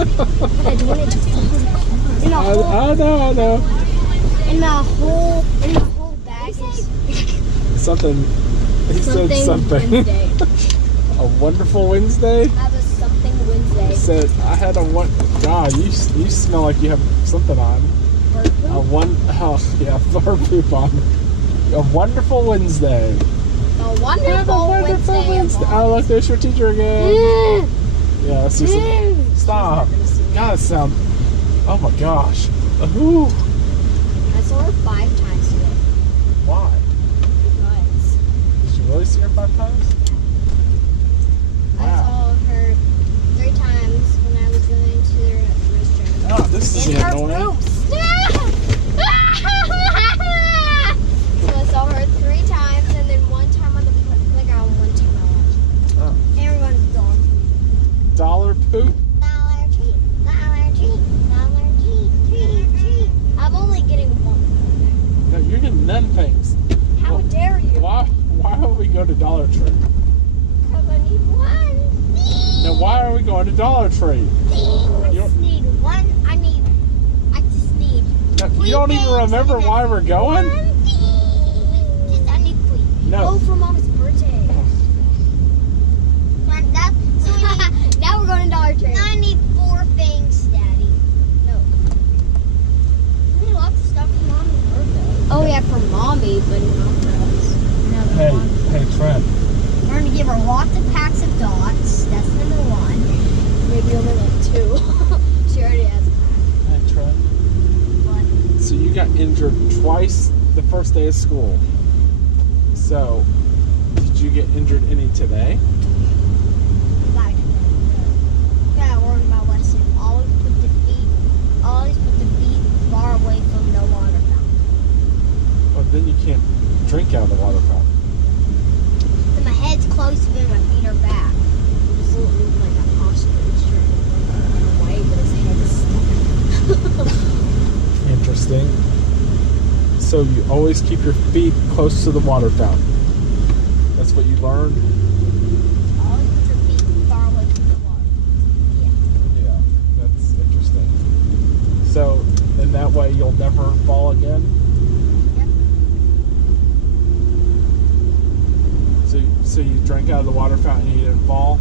I don't want it to fall in the car. In the whole, I know. in the whole bag is Something. He said something. Wednesday. A wonderful Wednesday. Have a something Wednesday. He said, I had a one. God, you smell like you have something on. Bird poop? Bird poop on. A wonderful Wednesday. A wonderful Wednesday. Oh, look, there's your teacher again. Yeah, let's do some. Stop. God, it sounds. Oh my gosh. Ooh. I saw her 5 times today. Why? Because Did you really see her 5 times? I saw her 3 times when I was going to the restroom. Oh, this is In her annoying. room. So I saw her 3 times and then 1 time on the playground, 1 time on lunch. Oh. And we're going to dog food. Dollar poop? Dollar treat, dollar treat, dollar treat. I'm only getting 1. No, you're getting none things. How Well, dare you? Why would we go to Dollar Tree? Because I need 1. Now, why are we going to Dollar Tree? I You just need 1. I just need. No, you don't even remember why we're going? I need 3. No. Oh, for Mom's birthday. Now we're going to Dollar Tree. Now I need 4 things, Daddy. No. I need lots of stuff for Mommy's birthday. Oh yeah, for Mommy, but not for us. Hey, Trent. We're going to give her lots of packs of dots. That's number 1. Maybe only like 2. She already has a pack. Hey, Trent. But So you got injured twice the first day of school. So, did you get injured any today? yeah, learn my lesson. Always put the feet far away from the water fountain. Well, then you can't drink out of the water fountain. Then my head's close and my feet are back. Just looking like a ostrich trying to run away, but his head is stuck. Interesting. So you always keep your feet close to the water fountain. That's what you learned? Always put your feet far away from the water. Yeah. Yeah, that's interesting. So, in that way, you'll never fall again? Yep. So you drank out of the water fountain and you didn't fall?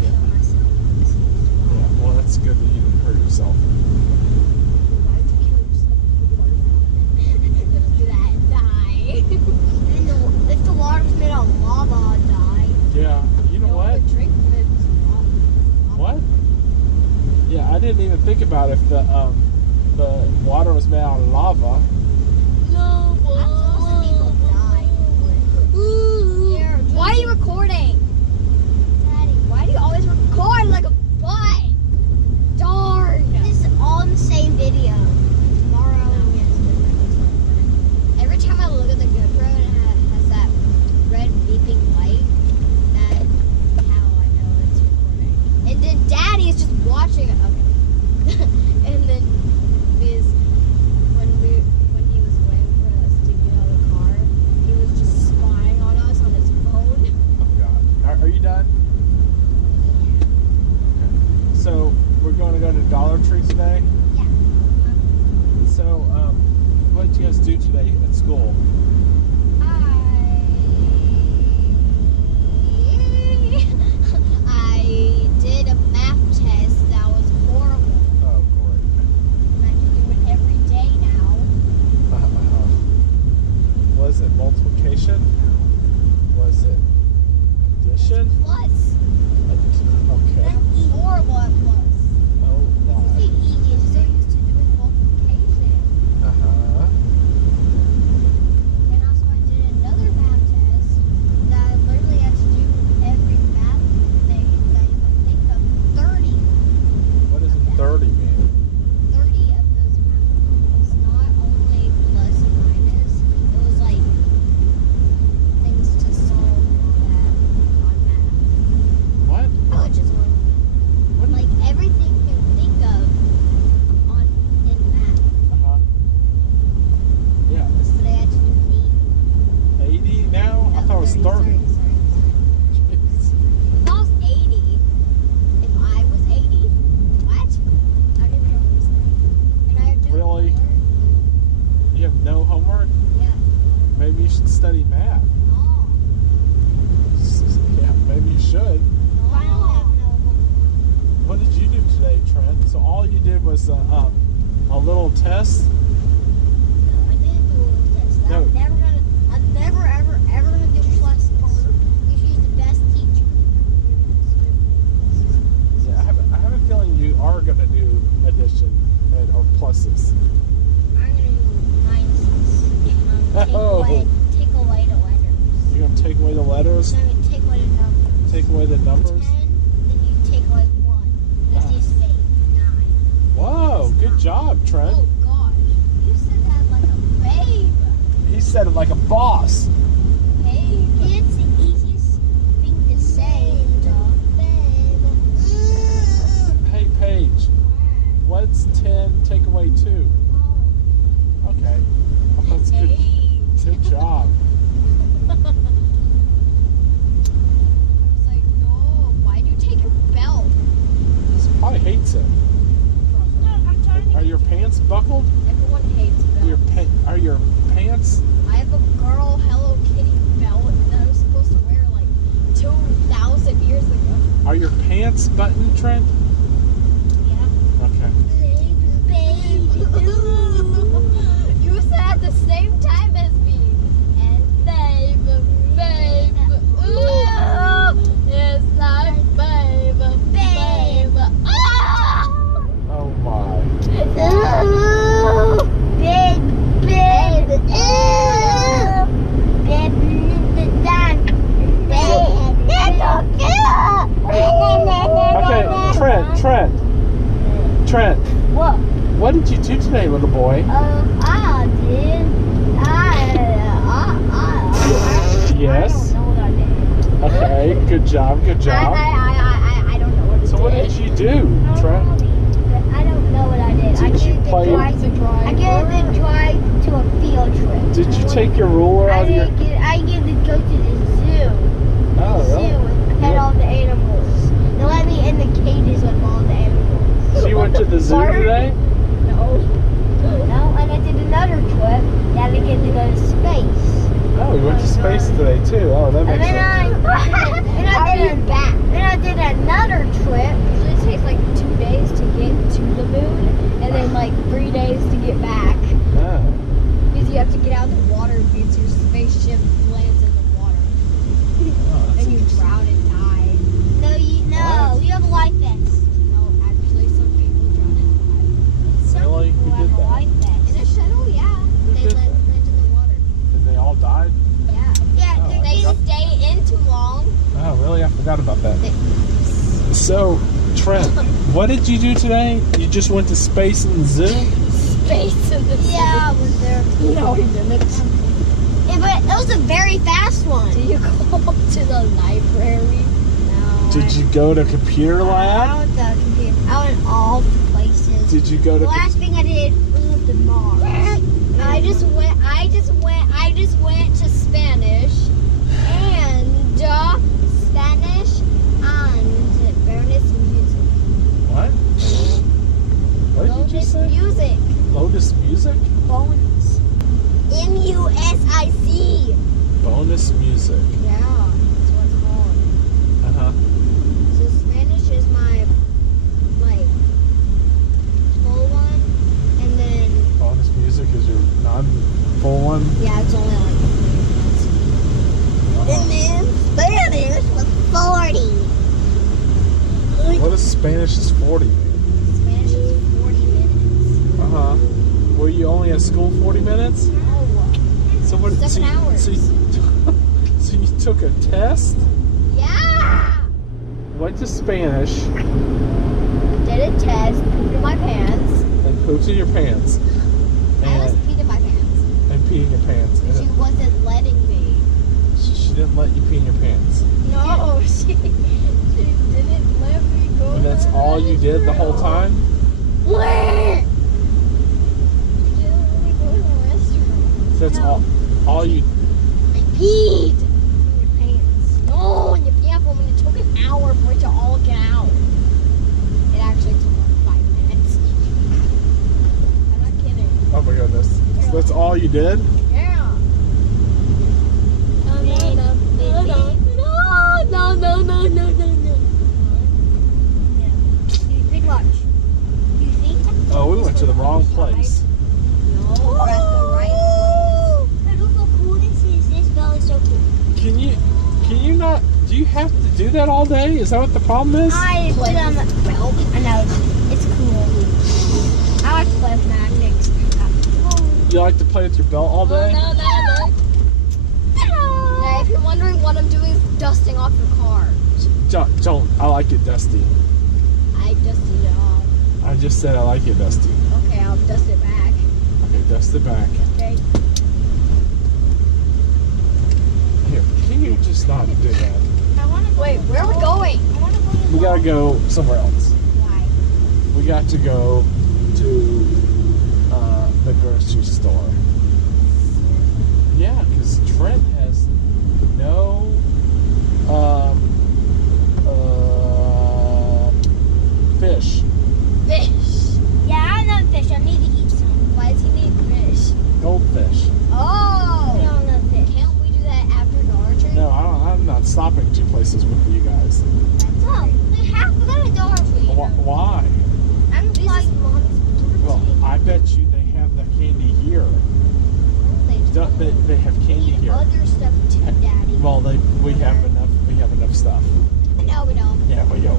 Yeah, well, that's good that you didn't hurt yourself. If the water's made of lava, I'd die. Yeah, you know what? What? Yeah, I didn't even think about if the water was made out of lava. Why are you recording? Daddy, why do you always record like a butt? Darn! This is all in the same video. Tomorrow, every time I look at the GoPro and it has that red beeping light, that's how I know it's recording. And then Daddy is just watching it. Okay. And then because when he was waiting for us to get out of the car, he was just spying on us on his phone. Oh, God. Are you done? Okay. So, we're going to go to Dollar Tree today? Yeah. So, what did you guys do today at school? I did a math test that was horrible. Oh, great. And I can do it every day now. Was it multiplication? Was it addition? Plus, Okay. I'm horrible at plus. Oh, It's the easiest. So used to doing multiplication. Uh-huh. And also I did another math test that I literally had to do every math thing that you could think of. 30. What does 30 mean? 30 of those math problems. Not only plus and minus, it was like things to solve and all that on math. What? Which is one. What? Like every math. No. Yeah, maybe you should. I don't have no. What did you do today, Trent? So all you did was a little test? No, I didn't do a little test. No. I'm never, ever, ever gonna do plus part because she's the best teacher. Yeah, I have a feeling you are going to do addition or pluses. I'm gonna do minuses. Oh. Take away the letters. You're going to take away the letters, I'm gonna take away the numbers. take away the numbers. 10, then you take away 1. This is 8, 9. Whoa, good job, Trent. Oh gosh, you said that like a babe. He said it like a boss. Babe. It's the easiest thing to say. Babe. Hey, Paige, what's 10 take away 2? Okay. Oh, that's good. Good job. I was like, no, why do you take your belt? He probably hates it. I'm trying Are your pants buckled? Everyone hates belts. Are your pants? I have a girl Hello Kitty belt that I was supposed to wear like 2,000 years ago. Are your pants buttoned, Trent? Yeah. Okay. You said at the same time as me. And babe. Ooh, it's like babe. Oh my. Okay, Trent. What? What did you do today, little boy? I did. Yes. I don't know what I did. Okay, good job. I don't know what I did. So what did you do, Trent? I don't know what I did. Did you play? I gave the drive to a field trip. Did you take your ruler out of your? I gave the go to the zoo. Oh, Zoo really? and pet all the animals. They let me in the cages with all the animals. So you went to the zoo today? No. No, and I did another trip that I get to go to space. Oh, we went to space today too. Oh, that And makes then sense. I did another trip. Usually it takes like 2 days to get to the moon, and then like 3 days to get back. Ah. Because you have to get out of the water because your spaceship lands in the water, Oh, that's and you drown and die. No, What? you have a life vest. No, actually, some people drown and die. Some Really? Who people did have a that? life vest. In a shuttle, yeah. They did land in the water. And they all died? Yeah. Yeah, Oh, they I forgot. stay in too long. Oh, really? I forgot about that. So, Trent, what did you do today? You just went to space and zoo? Space in the Yeah, I was there. No, he didn't. Yeah, but it was a very fast one. Did you go to the library? No. Did you go to computer lab? I went all the places. Did you go The to? last thing I did was the Mars. I just went to Spanish and Spanish and bonus music. What? What did you just say? Music. Lotus music? Bonus. MUSIC. Bonus music. Yeah, that's what it's called. Uh huh. So Spanish is my full one, and then Bonus music is your non-full one. yeah, it's only like 3 months. And then Spanish was 40. What is Spanish is 40 mean? Spanish is 40 minutes. Uh huh. Were you only at school 40 minutes? No. So what? 7 hours. So you took a test, Yeah. went to Spanish, Did a test, pooped in my pants. and pooped in your pants, I was and peed in my pants. peed in your pants. She And wasn't letting me. she didn't let you pee in your pants. No, she didn't let me go. And that's all you did the whole time? Where? She didn't let me go to the restroom. So that's all you. I peed in your pants. No, in your pants when it took an hour for it to all get out. It actually took like 5 minutes. I'm not kidding. Oh my goodness. So that's all you did? Yeah. Can you not? Do you have to do that all day? Is that what the problem is? I put on the belt. I know. It's cool. I like to play with magnets. You like to play with your belt all day? No. Now, if you're wondering what I'm doing, is dusting off your car. Don't. I like it dusty. I dusted it off. I just said I like it dusty. Okay, I'll dust it back. Okay, dust it back. Okay. Here, can you just not do that? Wait, where are we going? We gotta go somewhere else. Why? We got to go to the grocery store. Yeah, because Trent has no fish. Fish. Yeah, I know fish. I need to eat some. Why does he need fish? Goldfish. Oh. We don't know fish. Can't we do that after Dollar Tree? No, I'm not stopping two places with you guys. Oh, we have to go to Dollar Tree. Why? I'm like, Well, I bet you they have that candy here. They have candy here. Other stuff too, Daddy. Well, we have enough stuff. No, we don't. Yeah, we do.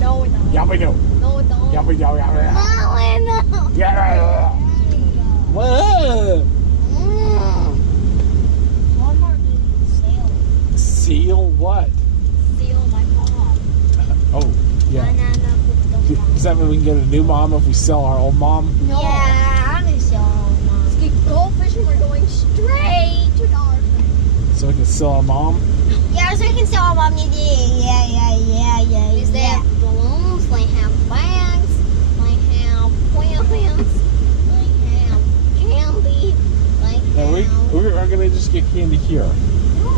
No, we don't. Yeah, we do. No, we don't. Yeah, we do. Yeah, we do. No, we don't. Yeah. Whoa. Walmart did sale. Seal what? Steal my mom. Oh, yeah. No. Does that mean we can get a new mom if we sell our old mom? No. Yeah, I'm gonna sell my mom. Let's get goldfish and we're going straight to Dollar Tree. So we can sell our mom? Yeah, so we can sell our mom. Yeah. Because they have balloons, they have bags, they have plants, they have candy, they No, have... we are going to just get candy here. No,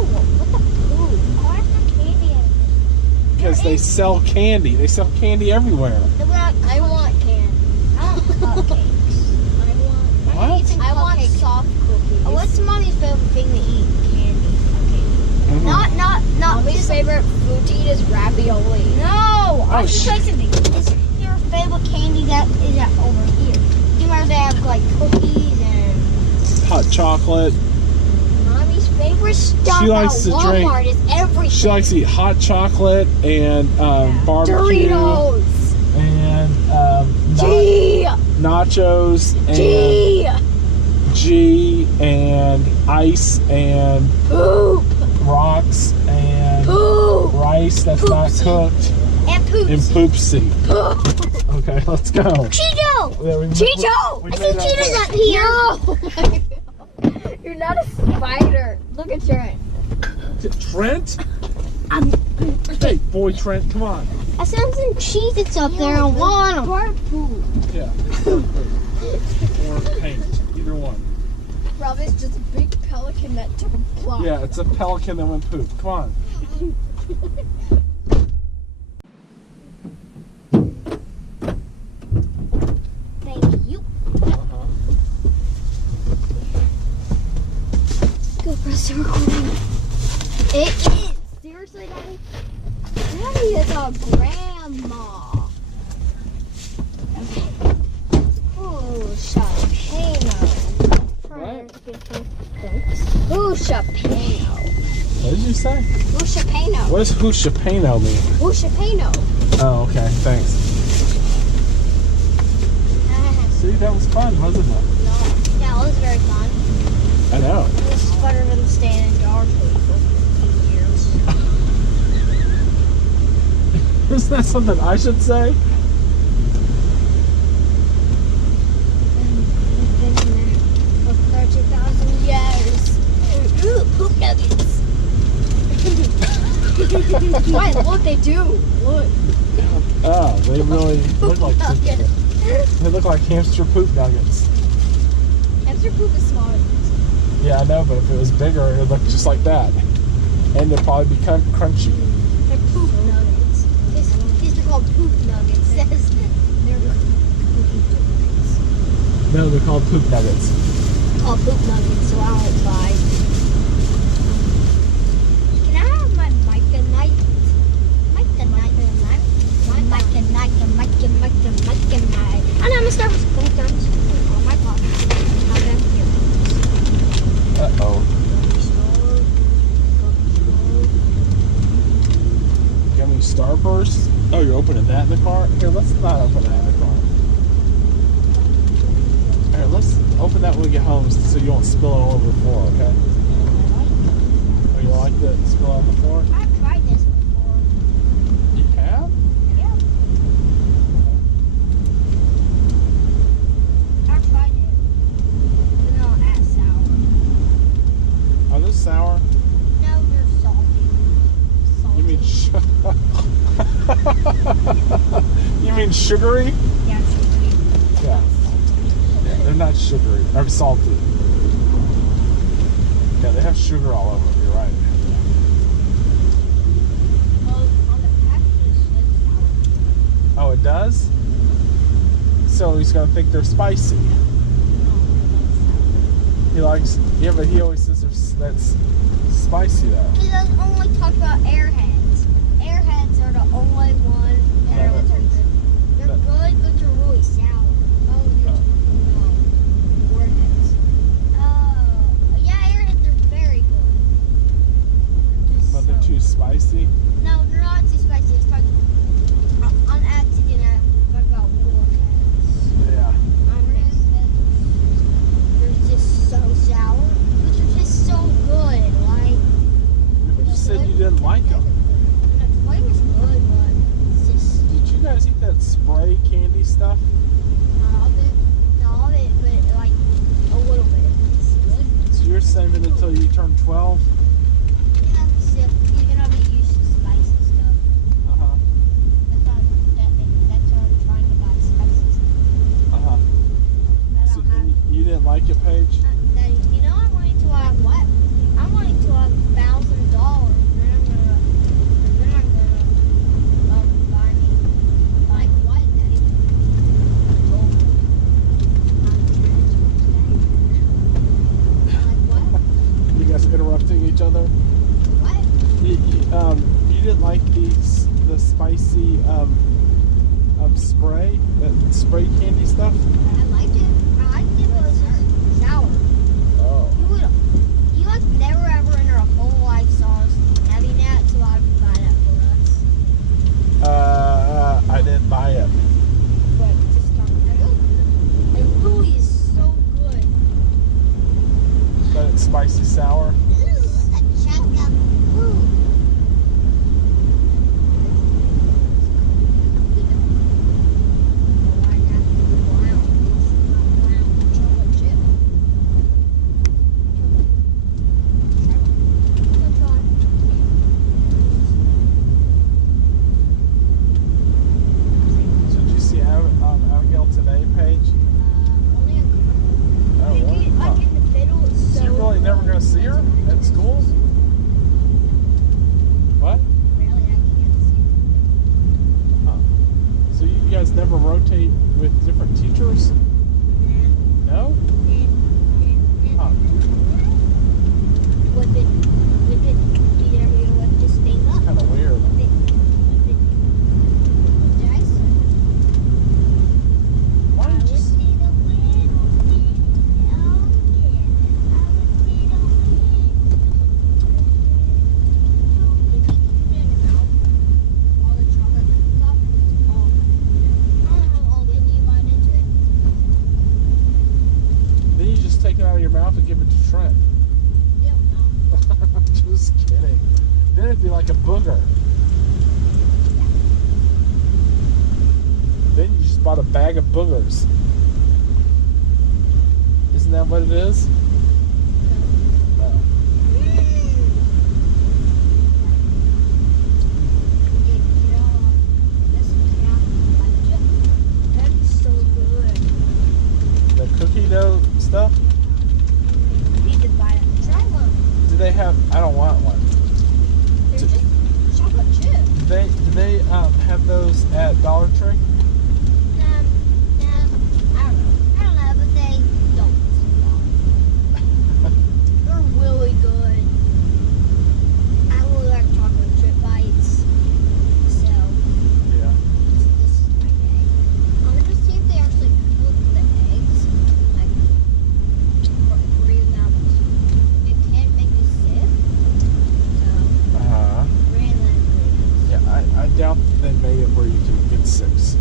what the poo? Why is there candy in it? Because they sell candy. They sell candy everywhere. I want candy. I want cupcakes. What? I want soft cookies. What's Mommy's favorite thing to eat? Candy. Okay. Mhm. Not. Mommy's favorite food to eat is ravioli. No! Oh, I should say something. Is your favorite candy that is over here? You remember they have like cookies and... Hot chocolate. Mommy's favorite stuff She likes at to drink- Walmart is everything. She likes to eat hot chocolate and barbecue Doritos. and G. nachos and G and ice and Poop. rocks and Poop. rice that's not cooked And poops. and poopsie. Poop. Okay, let's go. Cheeto. Yeah, Cheeto. we I made see that Cheeto's work. up here. No. You're not a spider. Look at Trent. Trent? Hey, boy, Trent, come on. I saw some Cheez-Its up there. I want them. Yeah, it's bird poop. Or paint, either one. Rob is just a big pelican that took a plot. Yeah, it's a pelican that went poop. Come on. Thank you. Uh-huh. Go press the recording. It is. Seriously, Daddy? Daddy is a grandma. Okay. Ooh, Shapano. What? Ooh, Shapano. What did you say? Ooh, Shapano. What does Hushapano mean? Ooh, Shapano. Oh, okay, thanks. See, that was fun, wasn't it? Yeah, it was very fun. I know. It was better than staying in Dollar Tree for 15 years. Isn't that something I should say? We've been in there for 30,000 years. Ooh, poop nuggets. Why? Look, they do. Look. Oh, they really look like poop nuggets. nuggets. They look like hamster poop nuggets. Hamster poop is small. Yeah, I know, but if it was bigger, it would look just like that. And they'd probably be crunchy. They're poop nuggets. These are called poop nuggets. They're poop nuggets. No, they're called poop nuggets. Called poop nuggets, so I won't buy. Can I have my Micronite? Micronite. I know, Mr. Sometimes on my pocket. Have them here. Uh-oh. Starburst. Oh, you're opening that in the car? Here, let's not open that in the car. Here, let's open that when we get home so you won't spill it all over the floor, okay? Oh, you like to spill on the floor? I've tried this before. You have? Yeah. I've tried it. Vanilla and sour. Are those sour? No, they're salty. You mean you mean sugary? Yeah, sugary. Yeah. Yeah, they're not sugary. Or salty. Yeah, they have sugar all over them. You're right. Well, on the package it says sour. Oh, it does? So he's gonna think they're spicy. No, that's sour. He likes, yeah, but he always says that's spicy though. He doesn't only talk about airheads. Airheads are the only one. Airheads are good. They're good, but they're really sour. Oh, you're talking about warheads. Yeah, airheads are very good. But they're too spicy. No, they're not too spicy. It's talking on accident. I talk about warheads. Yeah. They're just so sour, but they're just so good. Like. But you said you didn't like them. The flavor's good, but it's just Did you guys eat that spray candy stuff? not all of it, but like a little bit. It's good. So you're saving it until you turn 12? Yeah, so you're gonna be used to spicy stuff. Uh-huh. That's why I'm trying to buy spicy stuff. Uh-huh. I So don't have. you didn't like it, Paige? You know, I'm wanting to have what? I'm wanting to have $1,000. Then I'm gonna buy me like what? Daddy? Like what? You guys interrupting each other? What? You didn't like the spicy spray, that spray candy stuff? I liked it. I liked it, but it was sour. Oh. You like never ever in your whole life saw us having that, so I would buy that for us. I didn't buy it. But just talking about it really is so good. But it's spicy sour. Ooh, a chunk of food. So did you see Abigail today, Paige? Oh, really? Huh. So you're really never going to see her at school? What? Huh. So you guys never rotate with different teachers? No? Huh. Kind of weird. Why don't you just... Then you just take it out of your mouth and give it to Trent. Just kidding. Then it'd be like a booger. Then you just bought a bag of boogers. Isn't that what it is? Oh. That's so good. The cookie dough stuff? We need to buy it. Try one. Do they have... I don't want one. They're just chocolate chip. Do they have those at Dollar Tree? I don't know, but they don't. 6.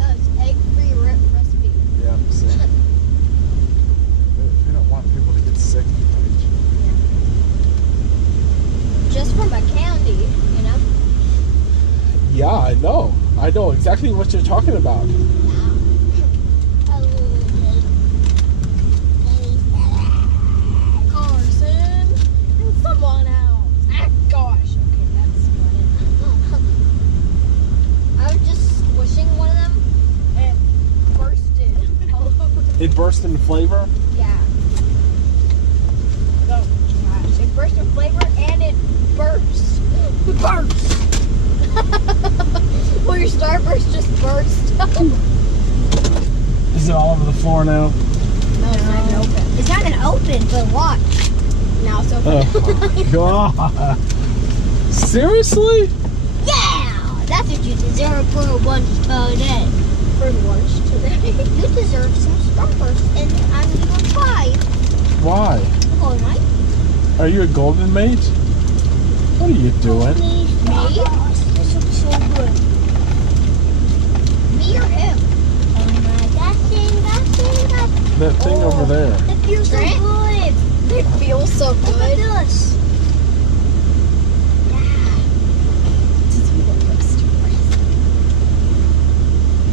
Oh, it's egg-free recipe. Yeah, see. We don't want people to get sick. Just from a candy, you know? Yeah, I know. I know exactly what you're talking about. Carson and someone else. Ah, gosh. Okay, that's funny. I was just squishing one of them and it bursted all over. It burst in flavor. Yeah. Oh, gosh. It burst in flavor and it burst. Burst! Well, your Starburst just burst. Is it all over the floor now? No, it's not even open. It's not even open, but watch. Now it's open. Oh my god. Seriously? Yeah! That's what you deserve for lunch today. For lunch today? You deserve some Starburst, and I'm gonna try. Why? Oh, nice. Are you a golden mate? What are you doing? Me? This looks so good. Me or him? Oh my gosh, That thing over there. It feels so good. It feels so good. Look at this. Yeah. This is the best.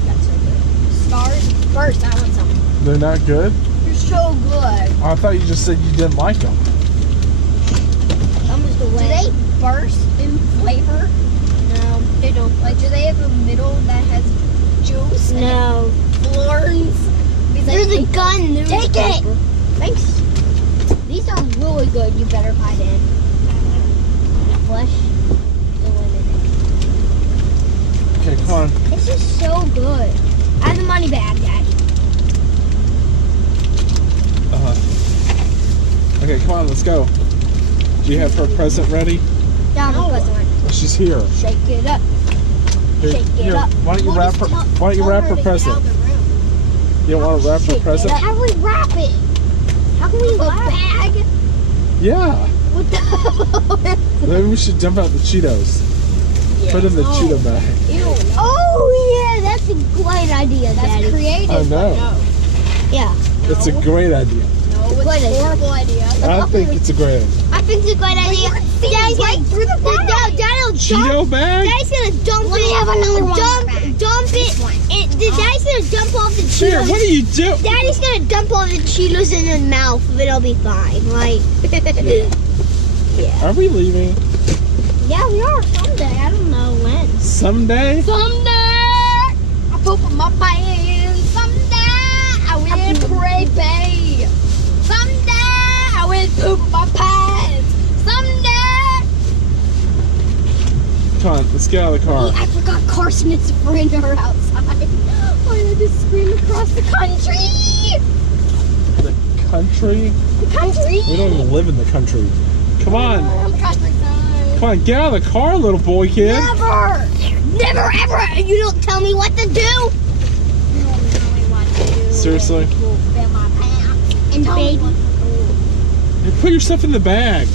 That's so good. Stars first. I want some. They're not good? They're so good. I thought you just said you didn't like them. Do they burst in flavor? No, they don't. Like, do they have a middle that has juice? No. Florins? There's a gun. Take it! Thanks. These are really good. You better bite in. Flesh. Okay, come on. This is so good. I have the money bag, Daddy. Okay, come on, let's go. Do you have her present ready? Yeah, no. She's here. Shake it up. Here, Shake it here. up. Why don't you wrap her? Why don't you wrap her present? You don't want to wrap her present? How do we wrap it? How can we wrap it? Bag? Yeah. What the? Maybe we should dump out the Cheetos. Put in the Cheeto bag. Ew. Oh yeah, that's a great idea, Daddy. That's creative. I know. Yeah. It's a great idea. No, it's a horrible idea. I think it's a great idea. I think it's a great idea. Daddy's right through the bag. Daddy'll Cheeto bag? Daddy's gonna dump it. Let me have another one. Dump it. Daddy's gonna dump all the Cheetos. Here, what are you doing? Daddy's gonna dump all the Cheetos in his mouth, but it'll be fine, right? Yeah. Are we leaving? Yeah, we are. Someday. I don't know when. Someday? Someday. I poop in my pants. Someday. I will pray pay. Someday. I will poop in my pants. Someday. Come on, let's get out of the car. I forgot Carson and Sabrina are outside. I had to scream across the country. The country? The country. We don't even live in the country. Come on. Oh my gosh, my son. Come on, get out of the car, little boy kid. Never. Never, ever. You don't tell me what to do. You don't tell me what to do. Seriously? In my pants. And baby. You put yourself in the bag.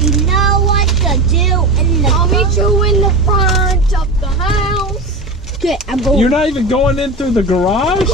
You know what to do in the I'll meet you in the front of the house. Okay, I'm going. You're not even going in through the garage?